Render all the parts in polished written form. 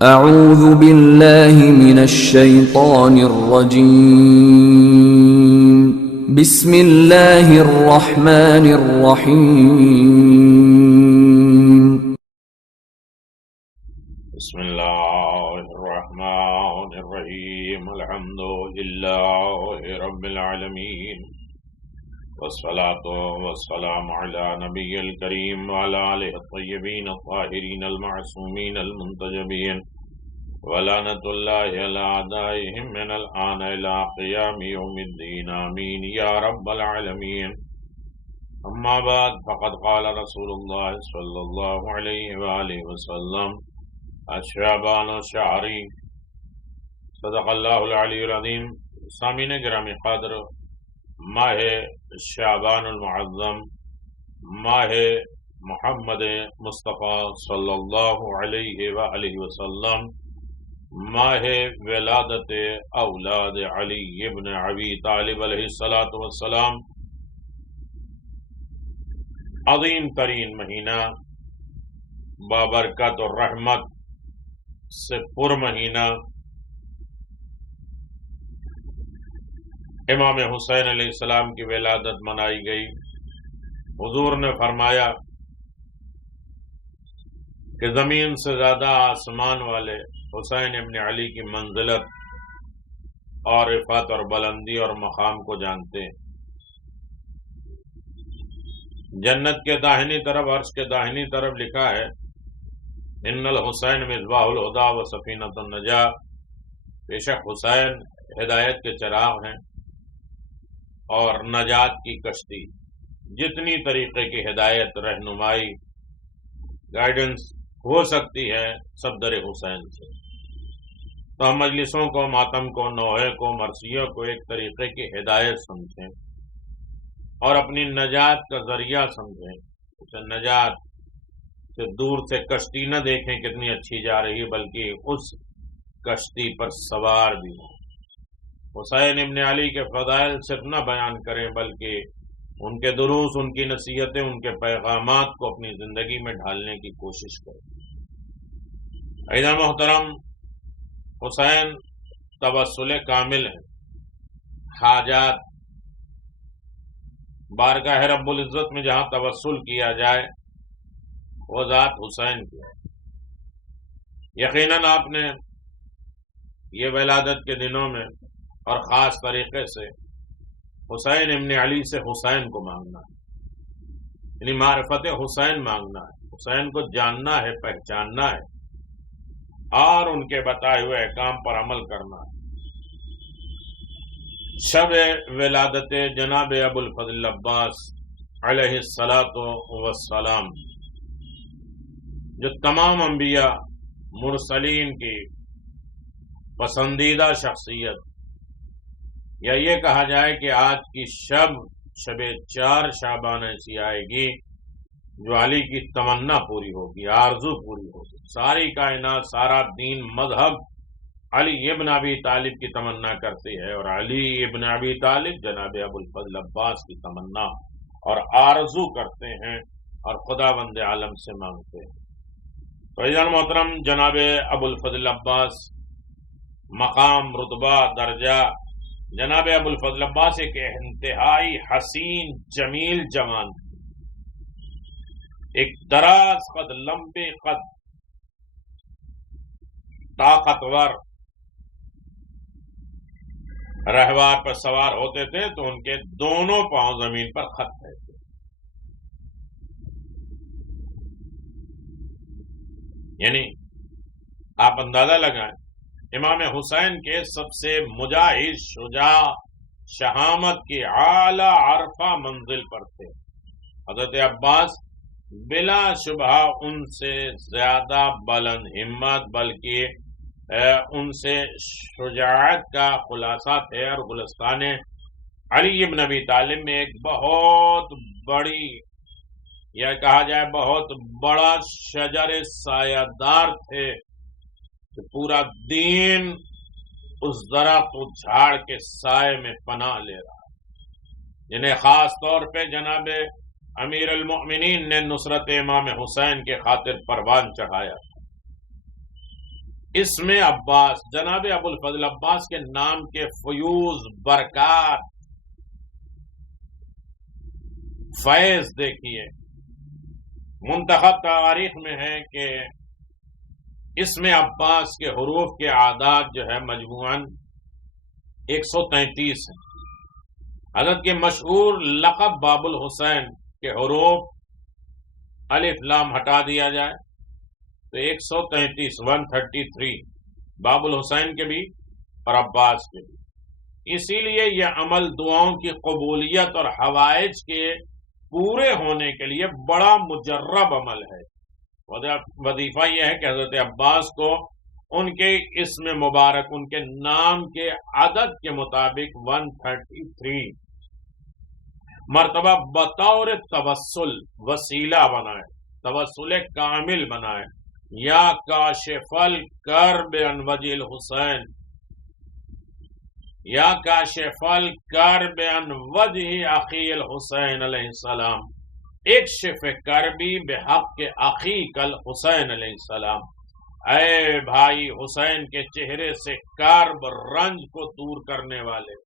اعوذ باللہ من الشیطان الرجیم بسم اللہ الرحمن الرحیم بسم اللہ الرحمن الرحیم الحمد للہ رب العالمین والصلاة والسلام علی نبی الکریم وعلی آلہ الطیبین الطاہرین المعصومین المنتجبین ولعنۃ اللہ علی اعدائہم من الآن الی قیام یوم الدین آمین یا رب العالمین اما بعد فقد قال رسول اللہ صلی اللہ علیہ وآلہ وسلم الشعبان الشعری صدق اللہ العلی العظیم۔ سامعین گرامی قدر، ماہ شعبان المعظم، ماہ محمد مصطفیٰ صلی اللہ علیہ وآلہ وسلم، ماہ ولادت اولاد علی ابن ابی طالب علیہ السلام، عظیم ترین مہینہ، بابرکت اور رحمت سے پر مہینہ، امام حسین علیہ السلام کی ولادت منائی گئی۔ حضور نے فرمایا کہ زمین سے زیادہ آسمان والے حسین ابن علی کی منزلت اور رفعت اور بلندی اور مقام کو جانتے ہیں۔ جنت کے داہنی طرف، عرش کے داہنی طرف لکھا ہے ان الحسین مصباح الہدی و سفینۃ النجاۃ، بے شک حسین ہدایت کے چراغ ہیں اور نجات کی کشتی۔ جتنی طریقے کی ہدایت، رہنمائی، گائیڈنس ہو سکتی ہے سب در حسین سے۔ تو ہم مجلسوں کو، ماتم کو، نوحے کو، مرثیوں کو ایک طریقے کی ہدایت سمجھیں اور اپنی نجات کا ذریعہ سمجھیں۔ اسے نجات سے دور سے کشتی نہ دیکھیں کتنی اچھی جا رہی، بلکہ اس کشتی پر سوار بھی ہوں۔ حسین ابن علی کے فضائل صرف نہ بیان کریں، بلکہ ان کے دروس، ان کی نصیحتیں، ان کے پیغامات کو اپنی زندگی میں ڈھالنے کی کوشش کریں۔ عزیزان محترم، حسین توسل کامل ہے۔ حاجات بارگاہ رب العزت میں جہاں توسل کیا جائے وہ ذات حسین کی ہے۔ یقیناً آپ نے یہ ولادت کے دنوں میں اور خاص طریقے سے حسین ابن علی سے حسین کو مانگنا ہے، یعنی معرفت حسین مانگنا ہے، حسین کو جاننا ہے، پہچاننا ہے اور ان کے بتائے ہوئے احکام پر عمل کرنا ہے۔ شب ولادت جناب ابو الفضل عباس علیہ السلام، جو تمام انبیاء مرسلین کی پسندیدہ شخصیت، یا یہ کہا جائے کہ آج کی شب 4 شعبان ایسی آئے گی جو علی کی تمنا پوری ہوگی، آرزو پوری ہوگی۔ ساری کائنات، سارا دین، مذہب علی ابن ابی طالب کی تمنا کرتی ہے، اور علی ابن ابی طالب جناب ابو الفضل عباس کی تمنا اور آرزو کرتے ہیں اور خداوند عالم سے مانگتے ہیں۔ تو عزیزان محترم، جناب ابو الفضل عباس مقام، رتبہ، درجہ، جناب ابو الفضل عباس ایک انتہائی حسین، جمیل جوان، ایک دراز قد، لمبے قد، طاقتور، رہوار پر سوار ہوتے تھے تو ان کے دونوں پاؤں زمین پر خط رہتے، یعنی آپ اندازہ لگائیں امام حسین کے سب سے مجاہد، شجاع، شہامت کی اعلیٰ عرفہ منزل پر تھے۔ حضرت عباس بلا شبہ ان سے زیادہ بلند ہمت، بلکہ ان سے شجاعت کا خلاصہ تھے، اور گلستان علی ابن ابی طالب میں ایک بہت بڑی، یا کہا جائے بہت بڑا شجر سایہ دار تھے کہ پورا دین اس درخت و جھاڑ کے سائے میں پناہ لے رہا ہے، جنہیں خاص طور پہ جناب امیر المؤمنین نے نصرت امام حسین کے خاطر پروان چڑھایا۔ اسم عباس، جناب ابو الفضل عباس کے نام کے فیوز، برکات، فیض دیکھیے۔ منتخب تاریخ میں ہے کہ اسم عباس کے حروف کے اعداد جو ہے مجموعاً 133 ہیں۔ حضرت کے مشہور لقب باب الحسین کے حروف الف لام ہٹا دیا جائے تو 133 133 باب الحسین کے بھی اور عباس کے بھی۔ اسی لیے یہ عمل دعاؤں کی قبولیت اور حوائج کے پورے ہونے کے لیے بڑا مجرب عمل ہے۔ وظیفہ یہ ہے کہ حضرت عباس کو ان کے اسم مبارک، ان کے نام کے عدد کے مطابق 133 مرتبہ بطور توسل وسیلہ بنائے، توسل کامل بنائے۔ یا کاشف الکرب عن وجہ الحسین، یا کاشف الکرب عن وجہ اخی الحسین علیہ السلام، اکشف کربی بحق اخیک الحسین علیہ السلام، اے بھائی حسین کے چہرے سے کرب رنج کو دور کرنے والے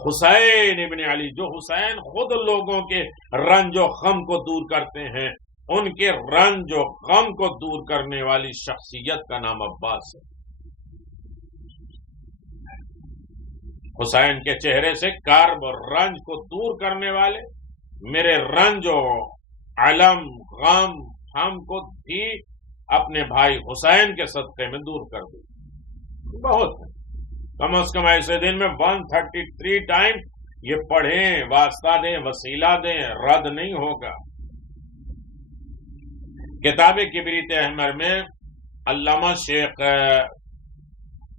حسین ابن علی، جو حسین خود لوگوں کے رنج و غم کو دور کرتے ہیں، ان کے رنج و غم کو دور کرنے والی شخصیت کا نام عباس ہے۔ حسین کے چہرے سے کرب اور رنج کو دور کرنے والے، میرے رنج و علم غم ہم کو بھی اپنے بھائی حسین کے صدقے میں دور کر دیں۔ بہت ہے، کم از کم ایسے دن میں 133 ٹائم یہ پڑھیں، واسطہ دیں، وسیلہ دیں، رد نہیں ہوگا۔ کتاب کبریت احمر میں علامہ شیخ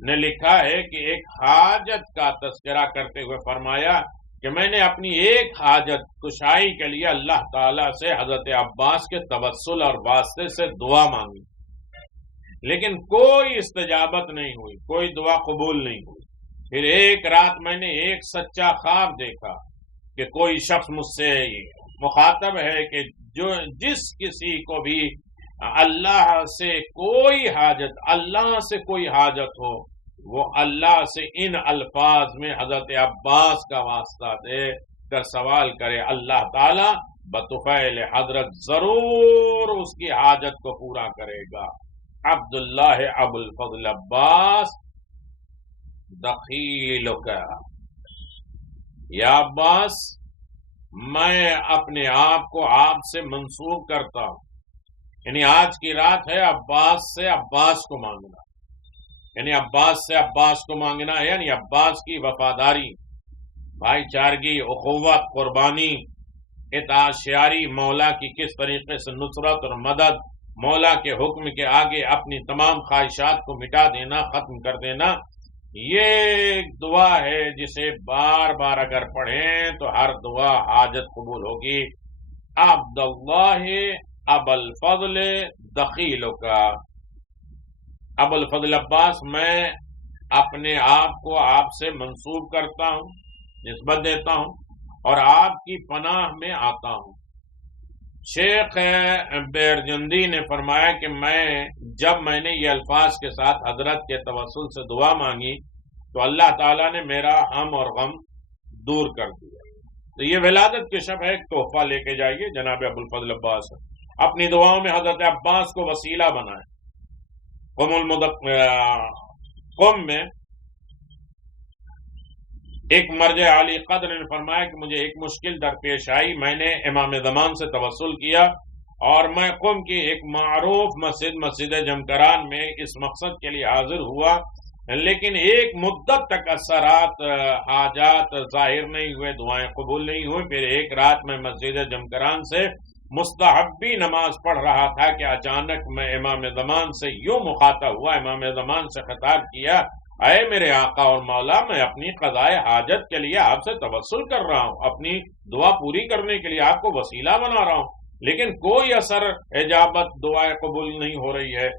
نے لکھا ہے کہ ایک حاجت کا تذکرہ کرتے ہوئے فرمایا کہ میں نے اپنی ایک حاجت کشائی کے لیے اللہ تعالیٰ سے حضرت عباس کے توسل اور واسطے سے دعا مانگی، لیکن کوئی استجابت نہیں ہوئی، کوئی دعا قبول نہیں ہوئی۔ پھر ایک رات میں نے ایک سچا خواب دیکھا کہ کوئی شخص مجھ سے مخاطب ہے کہ جس کسی کو بھی اللہ سے کوئی حاجت، اللہ سے کوئی حاجت ہو، وہ اللہ سے ان الفاظ میں حضرت عباس کا واسطہ دے کر سوال کرے، اللہ تعالیٰ بطفیل حضرت ضرور اس کی حاجت کو پورا کرے گا۔ عبداللہ ابو الفضل عباس دخیلک، یا عباس میں اپنے آپ کو آپ سے منسوب کرتا ہوں، یعنی آج کی رات ہے عباس سے عباس کو مانگنا، یعنی عباس سے عباس کو مانگنا ہے، یعنی عباس کی وفاداری، بھائی چارگی، اخوت، قربانی، اطاعت شیاری، مولا کی کس طریقے سے نصرت اور مدد، مولا کے حکم کے آگے اپنی تمام خواہشات کو مٹا دینا، ختم کر دینا، یہ ایک دعا ہے جسے بار بار اگر پڑھیں تو ہر دعا حاجت قبول ہوگی۔ عبداللہ ابو الفضل دخیلک، ابو الفضل عباس میں اپنے آپ کو آپ سے منسوب کرتا ہوں، نسبت دیتا ہوں اور آپ کی پناہ میں آتا ہوں۔ شیخ بیرجندی نے فرمایا کہ جب میں نے یہ الفاظ کے ساتھ حضرت کے توسل سے دعا مانگی تو اللہ تعالیٰ نے میرا ہم اور غم دور کر دیا۔ تو یہ ولادت کے شب ہے، ایک تحفہ لے کے جائیے جناب ابو الفضل عباس، اپنی دعاؤں میں حضرت عباس کو وسیلہ بنائیں۔ قم میں ایک مرجع عالی قدر نے فرمایا کہ مجھے ایک مشکل درپیش آئی، میں نے امام زمان سے توسل کیا اور میں قم کی ایک معروف مسجد جمکران میں اس مقصد کے لیے حاضر ہوا، لیکن ایک مدت تک اثرات حاجات ظاہر نہیں ہوئے، دعائیں قبول نہیں ہوئی۔ پھر ایک رات میں مسجد جمکران سے مستحبی نماز پڑھ رہا تھا کہ اچانک میں امام زمان سے یوں مخاطب ہوا، امام زمان سے خطاب کیا، اے میرے آقا اور مولا، میں اپنی قضائے حاجت کے لیے آپ سے توسل کر رہا ہوں، اپنی دعا پوری کرنے کے لیے آپ کو وسیلہ بنا رہا ہوں، لیکن کوئی اثر اجابت دعائیں قبول نہیں ہو رہی ہے۔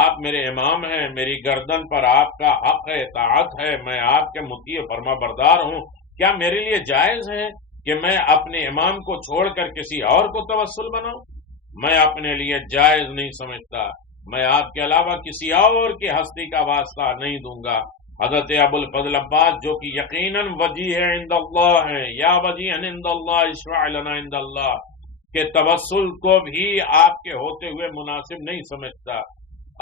آپ میرے امام ہیں، میری گردن پر آپ کا حق ہے، اطاعت ہے، میں آپ کے مطیع فرما بردار ہوں، کیا میرے لیے جائز ہے کہ میں اپنے امام کو چھوڑ کر کسی اور کو توسل بناؤں؟ میں اپنے لیے جائز نہیں سمجھتا۔ میں آپ کے علاوہ کسی اور کی ہستی کا واسطہ نہیں دوں گا۔ حضرت ابوالفضل عباس جو کہ یقیناً وجیہ عند اللہ ہے، یا وجیہ عند اللہ اشفع لنا عند اللہ، کہ توسل کو بھی آپ کے ہوتے ہوئے مناسب نہیں سمجھتا۔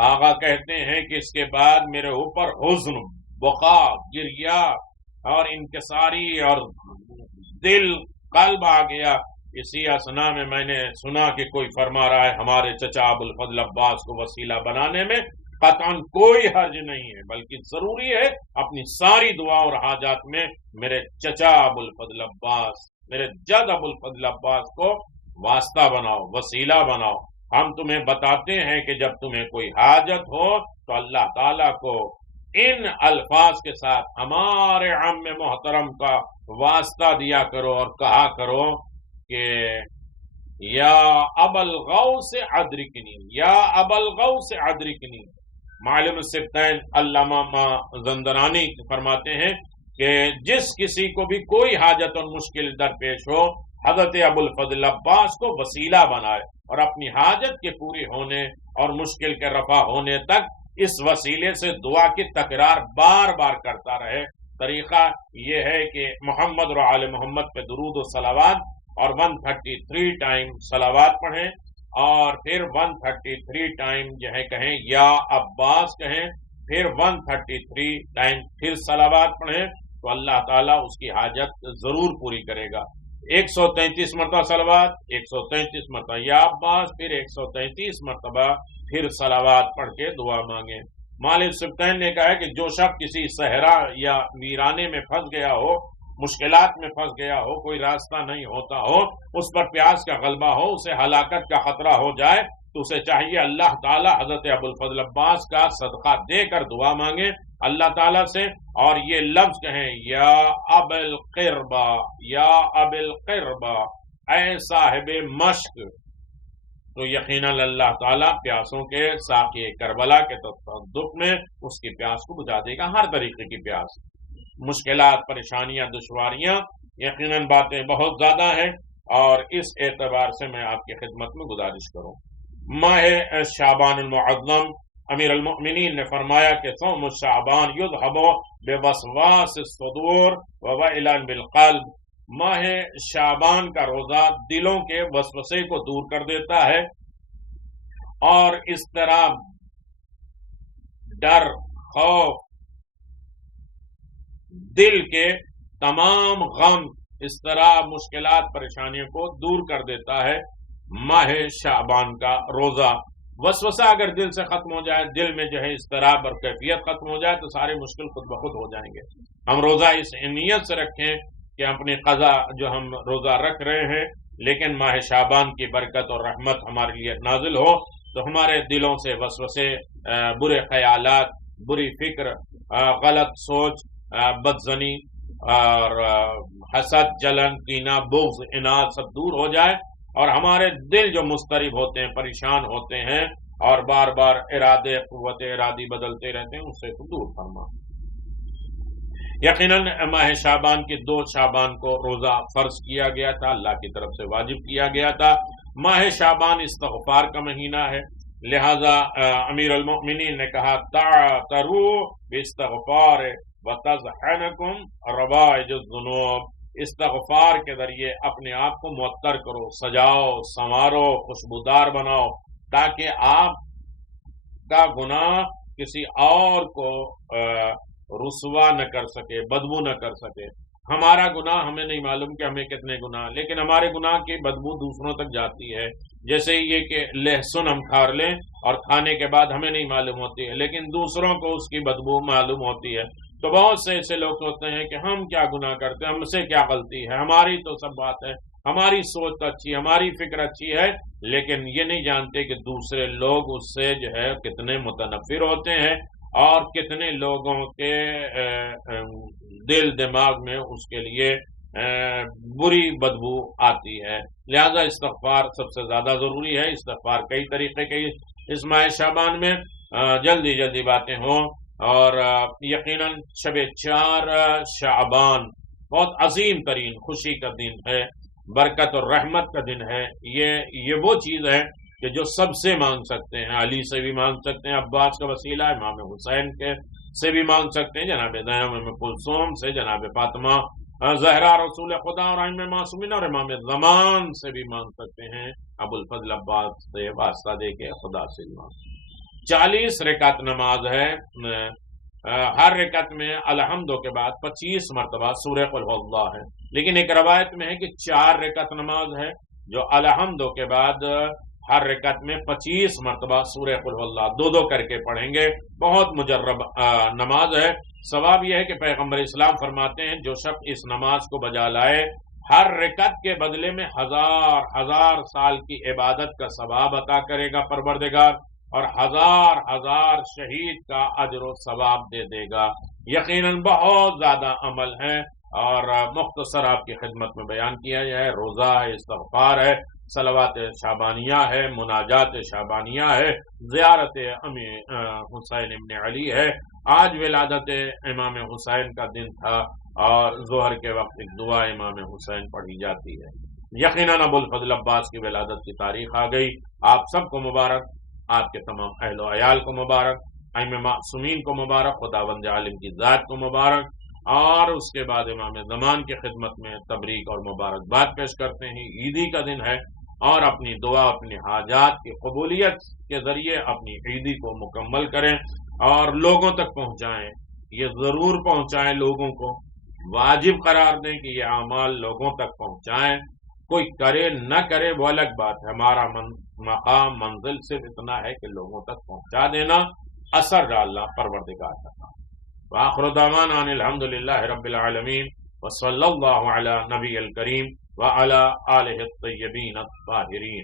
آقا کہتے ہیں کہ اس کے بعد میرے اوپر حزن، بقا، گریا اور انکساری اور دل قلب آ گیا۔ اسی اسنا میں نے سنا کہ کوئی فرما رہا ہے ہمارے چچا ابوالفضل عباس کو وسیلہ بنانے میں قطعاً کوئی حرج نہیں ہے، بلکہ ضروری ہے اپنی ساری دعا اور حاجات میں میرے چچا ابوالفضل عباس، میرے جد ابوالفضل عباس کو واسطہ بناؤ، وسیلہ بناؤ۔ ہم تمہیں بتاتے ہیں کہ جب تمہیں کوئی حاجت ہو تو اللہ تعالیٰ کو ان الفاظ کے ساتھ ہمارے عام محترم کا واسطہ دیا کرو اور کہا کرو کہ یا ابا الغوث ادرکنی، یا ابا الغوث ادرکنی۔ معلم السبتین علامہ زندرانی فرماتے ہیں کہ جس کسی کو بھی کوئی حاجت اور مشکل درپیش ہو، حضرت ابوالفضل عباس کو وسیلہ بنائے اور اپنی حاجت کے پوری ہونے اور مشکل کے رفع ہونے تک اس وسیلے سے دعا کی تکرار بار بار کرتا رہے۔ طریقہ یہ ہے کہ محمد و آل محمد پہ درود و صلوات اور 133 ٹائم صلوات پڑھیں، اور پھر 133 ٹائم جو ہے کہیں یا عباس کہیں، پھر 133 ٹائم پھر صلوات پڑھیں، تو اللہ تعالیٰ اس کی حاجت ضرور پوری کرے گا۔ 133 مرتبہ صلوات، 133 مرتبہ یا عباس، پھر 133 مرتبہ پھر صلوات پڑھ کے دعا مانگیں۔ مالک سبتین نے کہا ہے کہ جو شخص کسی صحرا یا ویرانے میں پھنس گیا ہو، مشکلات میں پھنس گیا ہو، کوئی راستہ نہیں ہوتا ہو، اس پر پیاس کا غلبہ ہو، اسے ہلاکت کا خطرہ ہو جائے، تو اسے چاہیے اللہ تعالیٰ حضرت ابوالفضل عباس کا صدقہ دے کر دعا مانگے اللہ تعالیٰ سے، اور یہ لفظ کہیں یا اب القربہ، یا اب القربہ، اے صاحب مشق، تو یقیناً اللہ تعالیٰ پیاسوں کے ساقی کربلا کے تصدق میں اس کی پیاس کو بجھا دے گا، ہر طریقے کی پیاس۔ مشکلات، پریشانیاں، دشواریاں، یقیناً باتیں بہت زیادہ ہیں، اور اس اعتبار سے میں آپ کی خدمت میں گزارش کروں۔ ماہ شعبان المعظم، امیر المؤمنین نے فرمایا کہ صوم شعبان یذھب بوسواس الصدور ووئلا بالقلب، ماہ شعبان کا روزہ دلوں کے وسوسے کو دور کر دیتا ہے، اور اضطراب، ڈر، خوف، دل کے تمام غم، اضطراب، مشکلات، پریشانیوں کو دور کر دیتا ہے ماہ شعبان کا روزہ۔ وسوسہ اگر دل سے ختم ہو جائے، دل میں جو ہے اضطراب اور کیفیت ختم ہو جائے، تو سارے مشکل خود بخود ہو جائیں گے۔ ہم روزہ اس نیت سے رکھیں کہ اپنی قضا جو ہم روزہ رکھ رہے ہیں، لیکن ماہ شعبان کی برکت اور رحمت ہمارے لیے نازل ہو، تو ہمارے دلوں سے وسوسے، برے خیالات، بری فکر، غلط سوچ، بدزنی اور حسد، جلن، کینہ، بغض، عناد سب دور ہو جائے، اور ہمارے دل جو مضطرب ہوتے ہیں، پریشان ہوتے ہیں، اور بار بار ارادے، قوت ارادی بدلتے رہتے ہیں، اس سے دور فرما۔ یقیناً ماہ شعبان کی 2 شعبان کو روزہ فرض کیا گیا تھا، اللہ کی طرف سے واجب کیا گیا تھا۔ ماہ شعبان استغفار کا مہینہ ہے، لہذا امیر المؤمنین نے کہا تعتروا باستغفار وتزحنکم روائج الذنوب، استغفار کے ذریعے اپنے آپ کو معطر کرو، سجاؤ، سنوارو، خوشبودار بناؤ، تاکہ آپ کا گناہ کسی اور کو رسوا نہ کر سکے، بدبو نہ کر سکے۔ ہمارا گناہ ہمیں نہیں معلوم کہ ہمیں کتنے گناہ، لیکن ہمارے گناہ کی بدبو دوسروں تک جاتی ہے۔ جیسے یہ کہ لہسن ہم کھا لیں اور کھانے کے بعد ہمیں نہیں معلوم ہوتی ہے، لیکن دوسروں کو اس کی بدبو معلوم ہوتی ہے۔ تو بہت سے ایسے لوگ سوچتے ہیں کہ ہم کیا گناہ کرتے ہیں، ہم سے کیا غلطی ہے، ہماری تو سب بات ہے، ہماری سوچ تو اچھی ہے، ہماری فکر اچھی ہے، لیکن یہ نہیں جانتے کہ دوسرے لوگ اس سے جو ہے کتنے متنفر ہوتے ہیں، اور کتنے لوگوں کے دل دماغ میں اس کے لیے بری بدبو آتی ہے۔ لہذا استغفار سب سے زیادہ ضروری ہے۔ استغفار کئی طریقے کے اس ماہ شعبان میں جلدی جلدی باتیں ہوں، اور یقیناً شب 4 شعبان بہت عظیم ترین خوشی کا دن ہے، برکت اور رحمت کا دن ہے۔ یہ وہ چیز ہے کہ جو سب سے مانگ سکتے ہیں، علی سے بھی مانگ سکتے ہیں، عباس کا وسیلہ، امام حسین کے سے بھی مانگ سکتے ہیں، جناب زینب ام کلثوم سے، جناب فاطمہ زہرا رسول خدا اور ائمہ معصومین اور امام زمان سے بھی مانگ سکتے ہیں، ابو الفضل عباس سے واسطہ دے کے خدا سے بھی مانگ سکتے ہیں۔ 40 رکعت نماز ہے، ہر رکعت میں الحمدو کے بعد 25 مرتبہ سورہ قل ہو اللہ ہے، لیکن ایک روایت میں ہے کہ 4 رکعت نماز ہے جو الحمدو کے بعد ہر رکعت میں 25 مرتبہ سورہ قل ہو اللہ دو کر کے پڑھیں گے۔ بہت مجرب نماز ہے۔ ثواب یہ ہے کہ پیغمبر اسلام فرماتے ہیں جو شخص اس نماز کو بجا لائے ہر رکعت کے بدلے میں 1000 سال کی عبادت کا ثواب عطا کرے گا پروردگار، اور 1000 شہید کا اجر و ثواب دے دے گا۔ یقیناً بہت زیادہ عمل ہے، اور مختصر آپ کی خدمت میں بیان کیا جائے، روزہ ہے، استغفار ہے، صلوات شعبانیہ ہے، مناجات شعبانیہ ہے، زیارت حسین ابن علی ہے۔ آج ولادت امام حسین کا دن تھا، اور ظہر کے وقت ایک دعا امام حسین پڑھی جاتی ہے۔ یقیناً ابو الفضل عباس کی ولادت کی تاریخ آ گئی۔ آپ سب کو مبارک، آپ کے تمام اہل و عیال کو مبارک، ائمہ معصومین کو مبارک، خداوند عالم کی ذات کو مبارک، اور اس کے بعد امام زمان کی خدمت میں تبریک اور مبارکباد پیش کرتے ہیں۔ عیدی کا دن ہے، اور اپنی دعا، اپنی حاجات کی قبولیت کے ذریعے اپنی عیدی کو مکمل کریں اور لوگوں تک پہنچائیں۔ یہ ضرور پہنچائیں، لوگوں کو واجب قرار دیں کہ یہ اعمال لوگوں تک پہنچائیں۔ کوئی کرے نہ کرے وہ الگ بات ہے، ہمارا مقام منزل صرف اتنا ہے کہ لوگوں تک پہنچا دینا، اثر ڈالنا پروردگار کا۔ وآخر دعوانا ان الحمدللہ رب العالمین، وصلی اللہ علی نبی الکریم وعلی آلہ الطیبین الطاہرین۔